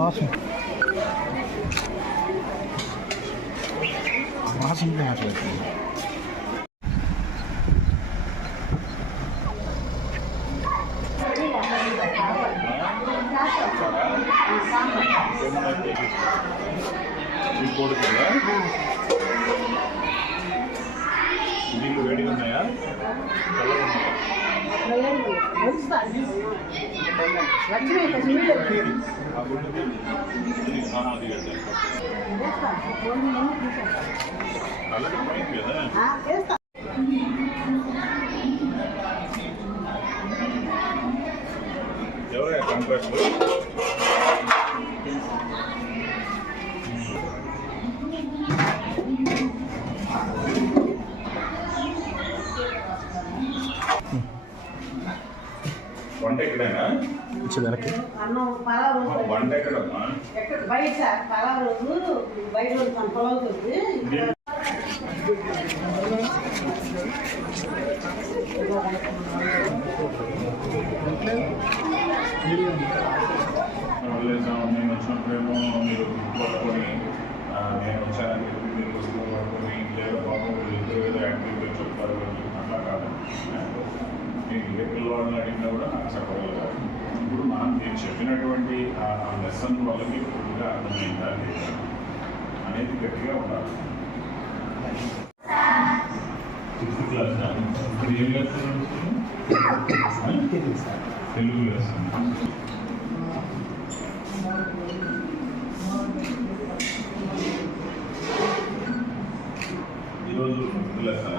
Nossa. Nossa, não tem nada aqui. போடுறீங்க இதுக்கு வேண்டி வந்தேன் ఆ గుండెకి ఇది ఆనాది కదా వంట ఎక్కడైనా కొంచెం వెనక్కి అన్నం పలావ్ రోజు వంట ఎక్కడమ్మా ఎక్కడ బయట సార్ పలావ్ రోజు బయట రోజు మన పొలం ఉంది వెళ్ళేసాం మేము వచ్చినప్పుడేమో మీరు పట్టుకొని ఆ, నేను వచ్చానని చెప్పి మీరు ఏ పిల్లవాడిని అడిగినా కూడా నాకు చెప్పగలుగుతారు ఇప్పుడు మనం నేను చెప్పినటువంటి ఆ లెసన్ వాళ్ళకి పూర్తిగా అర్థమైందా లేదా అనేది గట్టిగా ఉండాలి. ఫిఫ్త్ క్లాస్ ఇప్పుడు ఏం లెసన్ తెలుగు లెసన్ ఈరోజు ఫిఫ్త్ లెసన్